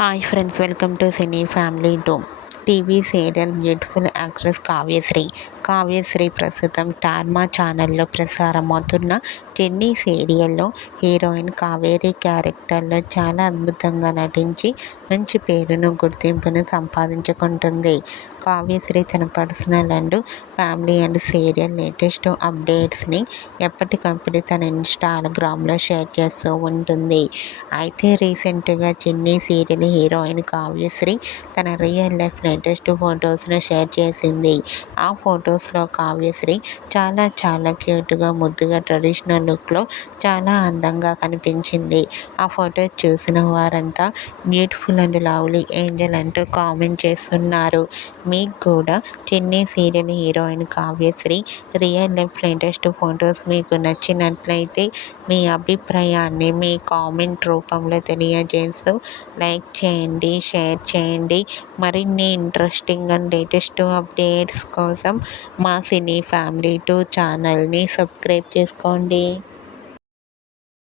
Hi friends, welcome to cine family tomb. TV serial beautiful actress Kavyasri ప్రస్తుతం టార్మా ఛానల్లో ప్రసారమవుతున్న చెన్నీ సీరియల్లో heroine Kaveri క్యారెక్టర్లో చాలా అద్భుతంగా నటించి మంచి పేరును గుర్తింపును సంపాదించుకుంటుంది. కావ్యశ్రీ తన personal and family and serial latest అప్డేట్స్ని ఎప్పటికప్పుడు తన ఇన్స్టాగ్రామ్లో షేర్ చేస్తూ ఉంటుంది. అయితే రీసెంట్గా చెన్నీ సీరియల్ హీరోయిన్ కావ్యశ్రీ తన రియల్ లైఫ్ లేటెస్ట్ ఫొటోస్ను షేర్ చేసింది. ఆ ఫొటోస్లో కావ్యశ్రీ చాలా క్యూట్గా, ముద్దుగా, ట్రెడిషనల్ లుక్లో చాలా అందంగా కనిపించింది. ఆ ఫోటో చూసిన వారంతా బ్యూటిఫుల్ అండ్ లవ్లీ ఏంజల్ అంటూ కామెంట్ చేస్తున్నారు. మీకు కూడా చెన్నీ serial heroine Kavyasri real life latest photos మీకు నచ్చినట్లయితే మీ అభిప్రాయాన్ని మీ కామెంట్ రూపంలో తెలియజేస్తూ లైక్ చేయండి, షేర్ చేయండి. మరిన్ని ఇంట్రెస్టింగ్ అండ్ లేటెస్ట్ అప్డేట్స్ కోసం మా సినీ ఫ్యామిలీ 2 ఛానల్ని సబ్స్క్రైబ్ చేసుకోండి.